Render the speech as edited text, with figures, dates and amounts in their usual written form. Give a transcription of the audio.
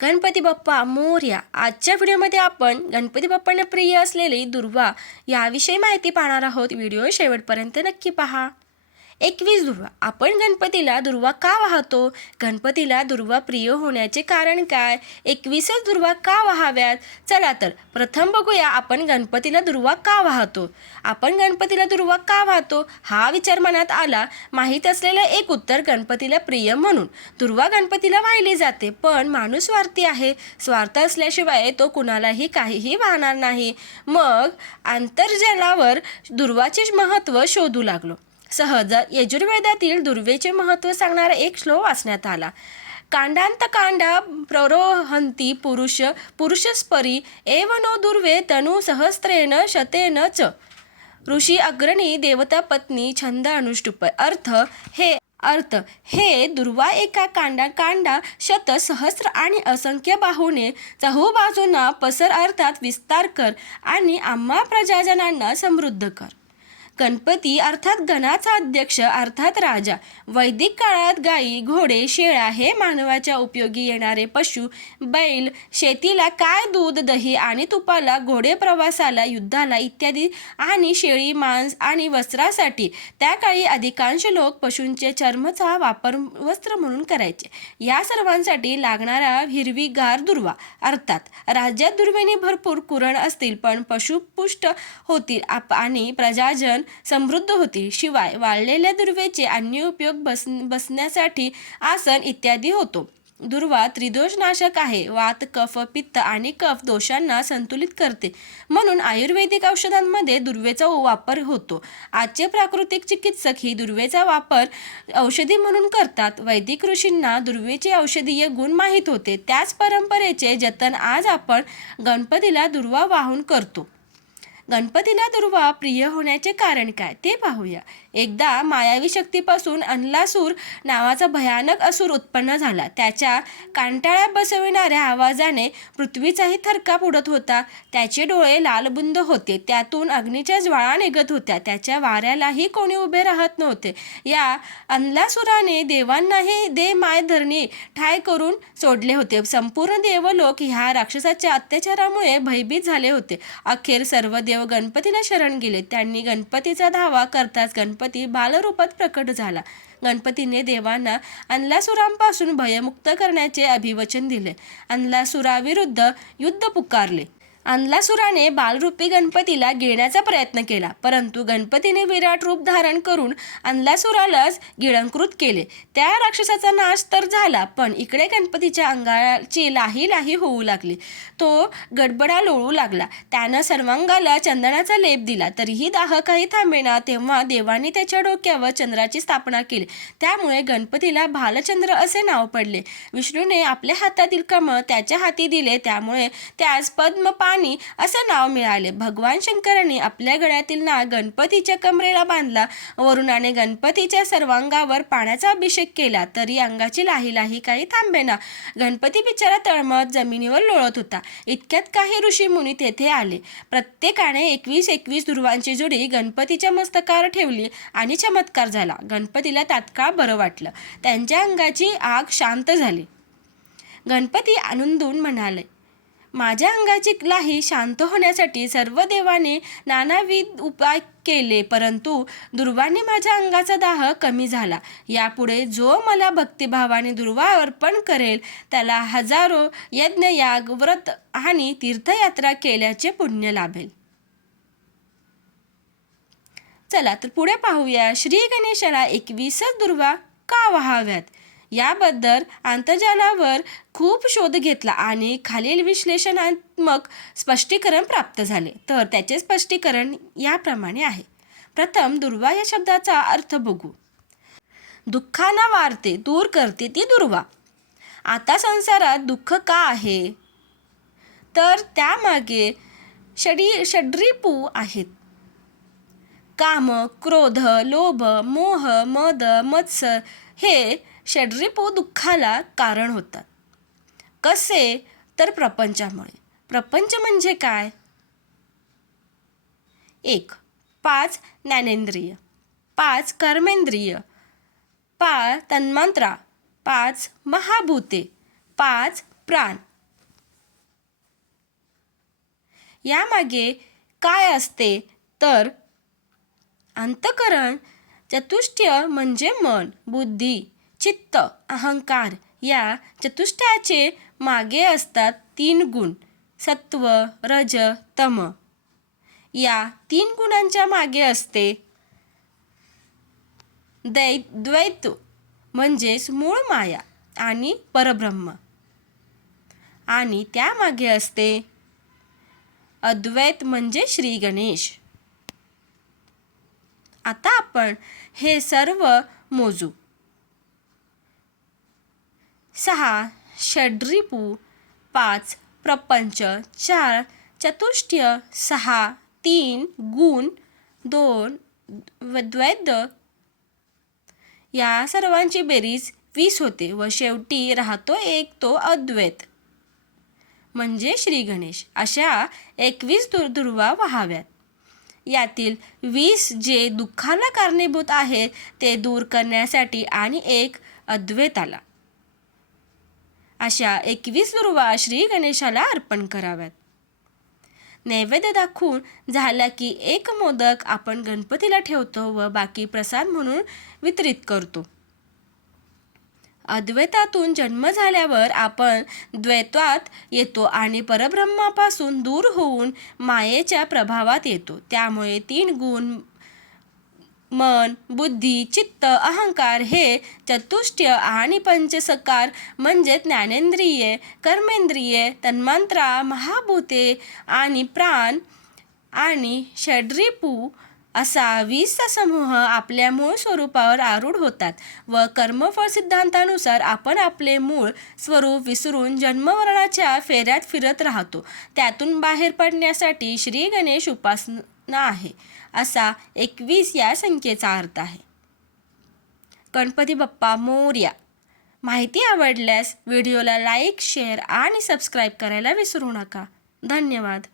गणपती बाप्पा मोरया. आजच्या व्हिडिओमध्ये आपण गणपती बाप्पांना प्रिय असलेली दुर्वा याविषयी माहिती पाहणार आहोत. व्हिडिओ शेवटपर्यंत नक्की पहा. 21 दुर्वा. आपण गणपतीला दुर्वा का वाहतो? गणपतीला दुर्वा प्रिय होण्याचे कारण काय? 21 दुर्वा का वाहाव्यात? चला तर प्रथम बघूया आपण गणपतीला दुर्वा का वाहतो. आपण गणपतीला दुर्वा का वाहतो हा विचार मनात आला. माहीत असलेलं एक उत्तर गणपतीला प्रिय म्हणून. दुर्वा गणपतीला वाहिली जाते, पण माणूस स्वार्थी आहे. स्वार्थ असल्याशिवाय तो कुणालाही काहीही वाहणार नाही. मग आंतरजालावर दुर्वाचे महत्त्व शोधू लागलो. सहज यजुर्वेदातील दुर्वेचे महत्त्व सांगणारा एक श्लोक वाचण्यात आला. कांडांतकांडा प्ररोहंती पुरुषस्परी एव नो दुर्वे तनु सहस्त्रेण शतेन च. ऋषी अग्रणी देवता पत्नी छंद अनुष्टुप. अर्थ हे दुर्वा एका कांडा शत सहस्र आणि असंख्य बाहूने चहूबाजूंना पसर, अर्थात विस्तार कर आणि आम्हा प्रजाजनांना समृद्ध कर. गणपती अर्थात गणाचा अध्यक्ष अर्थात राजा. वैदिक काळात गायी, घोडे, शेळ्या हे मानवाच्या उपयोगी येणारे पशु. बैल शेतीला, काय दूध, दही आणि तुपाला, घोडे प्रवासाला, युद्धाला इत्यादी, आणि शेळी मांस आणि वस्त्रासाठी. त्या काळी अधिकांश लोक पशूंचे चर्मचा वापर वस्त्र म्हणून करायचे. या सर्वांसाठी लागणारा हिरवीगार दुर्वा. अर्थात राज्यात दुर्वेने भरपूर कुरण असतील, पण पशुपुष्ट होतील आणि प्रजाजन समृद्ध होतील. शिवाय वाळलेल्या दुर्वेचे अन्य उपयोग बसण्यासाठी आसन इत्यादी होतो. दुर्वा त्रिदोषनाशक आहे. वात, कफ, पित्त आणि कफ दोषांना संतुलित करते, म्हणून आयुर्वेदिक औषधांमध्ये दुर्वेचा वापर होतो. आजचे प्राकृतिक चिकित्सक ही दुर्वेचा वापर औषधी म्हणून करतात. वैदिक ऋषींना दुर्वेचे औषधीय गुण माहीत होते. त्याच परंपरेचे जतन आज आपण गणपतीला दुर्वा वाहून करतो. गणपतीला दुर्वा प्रिय होण्याचे कारण काय ते पाहूया. एकदा मायावी शक्तीपासून अनलासूर नावाचा भयानक असुर उत्पन्न झाला. त्याच्या कांटाळ्या बसविणाऱ्या आवाजाने पृथ्वीचाही थरकाप उडत होता. त्याचे डोळे लालबुंद होते, त्यातून अग्नीच्या ज्वाळा निघत होत्या. त्याच्या वाऱ्यालाही कोणी उभे राहत नव्हते. या अनलासुराने देवांनाही दे माय धरणी ठाय करून सोडले होते. संपूर्ण देवलोक ह्या राक्षसाच्या अत्याचारामुळे भयभीत झाले होते. अखेर सर्व देव गणपतीला शरण गेले. त्यांनी गणपतीचा धावा करताच गणपती बालरूपात प्रकट झाला. गणपतीने देवांना अनलासुरांपासून भयमुक्त करण्याचे अभिवचन दिले. अनलासुराविरुद्ध युद्ध पुकारले. अनलासुराने बालरूपी गणपतीला गिळण्याचा प्रयत्न केला, परंतु गणपतीने विराट रूप धारण करून अनलासुरालाच गिळंकृत केले. त्या राक्षसाचा नाश तर झाला, पण इकडे गणपतीच्या अंगाची लाही लाही होऊ लागली. तो गडबडा लोळू लागला. त्यानं सर्वांगाला चंदनाचा लेप दिला, तरीही दाह काही थांबेना. तेव्हा देवांनी त्याच्या डोक्यावर चंद्राची स्थापना केली. त्यामुळे गणपतीला भालचंद्र असे नाव पडले. विष्णूने आपल्या हातातील कमळ त्याच्या हाती दिले, त्यामुळे त्यास पद्मपाणी असं नाव मिळाले. भगवान शंकरांनी आपल्या गळ्यातील नाग गणपतीच्या कमरेला बांधला. वरुणाने गणपतीच्या सर्वांगावर पाण्याचा अभिषेक केला, तरी अंगाची लाही लाही काही थांबेना. गणपती बिचारा तळमळत जमिनीवर लोळत होता. इतक्यात काही ऋषी मुनी तेथे आले. प्रत्येकाने 21 दुर्वांची जोडी गणपतीच्या मस्तकावर ठेवली आणि चमत्कार झाला. गणपतीला तात्काळ बरं वाटलं. त्यांच्या अंगाची आग शांत झाली. गणपती आनंदून म्हणाले, माझ्या अंगाची लाही शांत होण्यासाठी सर्व देवाने नानाविध उपाय केले, परंतु दुर्वाने माझ्या अंगाचा दाह कमी झाला. यापुढे जो मला भक्तिभावाने दुर्वा अर्पण करेल त्याला हजारो यज्ञ, याग, व्रत आणि तीर्थयात्रा केल्याचे पुण्य लाभेल. चला तर पुढे पाहूया. श्री गणेशाला 21 दुर्वा का वाहाव्यात याबद्दल आंतरजालावर खूप शोध घेतला आणि खालील विश्लेषणात्मक स्पष्टीकरण प्राप्त झाले. तर त्याचे स्पष्टीकरण याप्रमाणे आहे. प्रथम दुर्वा या शब्दाचा अर्थ बघू. दुःखांना वारते, दूर करते ती दुर्वा. आता संसारात दुःख का आहे, तर त्यामागे षड्रिपू आहेत. काम, क्रोध, लोभ, मोह, मद, मत्सर हे षड्रिपू दुःखाला कारण होतात. कसे, तर प्रपंचामुळे. प्रपंच म्हणजे काय? 1. 5 ज्ञानेंद्रिय, 5 कर्मेंद्रिय, 5 तन्मात्रा, 5 महाभूते, 5 प्राण यामागे काय असते तर अंतःकरण चतुष्टय म्हणजे मन, बुद्धी, चित्त, अहंकार. या चतुष्टयाचे मागे असतात 3 गुण, सत्व, रज, तम. या 3 गुणांच्या मागे असते द्वैत म्हणजेच मूळ माया आणि परब्रह्म, आणि त्यामागे असते अद्वैत म्हणजे श्री गणेश. आता आपण हे सर्व मोजू. 6 षड्रिपू, 5 प्रपंच, 4 चतुष्टय, 6 3 गुण, 2 द्वैत. या सर्वांची बेरीज 20 होते व शेवटी राहतो एक, तो अद्वैत म्हणजे श्री गणेश. अशा 21 दुर्वा व्हाव्यात. यातील 20 जे दुःखाला कारणीभूत आहेत ते दूर करण्यासाठी आणि एक अद्वैताला. अशा 21 दुर्वा श्री गणेशाला अर्पण कराव्यात. नैवेद्य दाखवून झाला की एक मोदक आपण गणपतीला ठेवतो व बाकी प्रसाद म्हणून वितरित करतो. अद्वैतातून जन्म झाल्यावर आपण द्वैतात येतो आणि परब्रह्मापासून दूर होऊन मायेच्या प्रभावात येतो. त्यामुळे 3 गुण मन, बुद्धी, चित्त, अहंकार हे चतुष्टय आणि पंचसकार म्हणजे ज्ञानेंद्रिये, कर्मेंद्रिये, तन्मात्रा, महाभूते आणि प्राण आणि षड्रिपू असा 20 समूह आपल्या मूळ स्वरूपावर आरूढ होतात व कर्मफळ सिद्धांतानुसार आपण आपले मूळ स्वरूप विसरून जन्ममरणाच्या फेऱ्यात फिरत राहतो. त्यातून बाहेर पडण्यासाठी श्री गणेश उपासना आहे असा 21 या संख्येचा अर्थ आहे. गणपती बाप्पा मोरया. माहिती आवडल्यास व्हिडिओला लाईक, शेअर आणि सबस्क्राईब करायला विसरू नका. धन्यवाद.